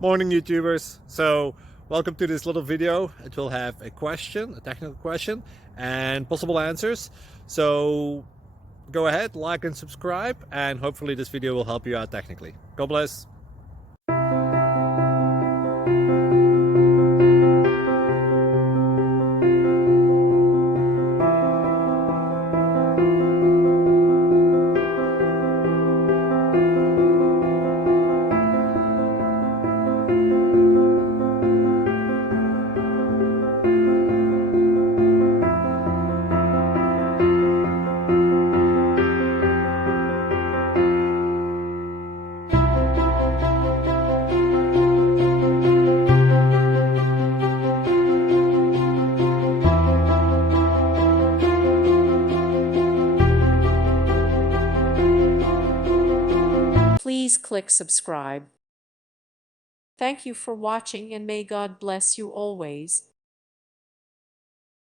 Morning YouTubers. So welcome to this little video. It will have a question, a technical question, and possible answers. So go ahead, like and subscribe, and hopefully this video will help you out technically. God bless. Please click subscribe. Thank you for watching and may God bless you always.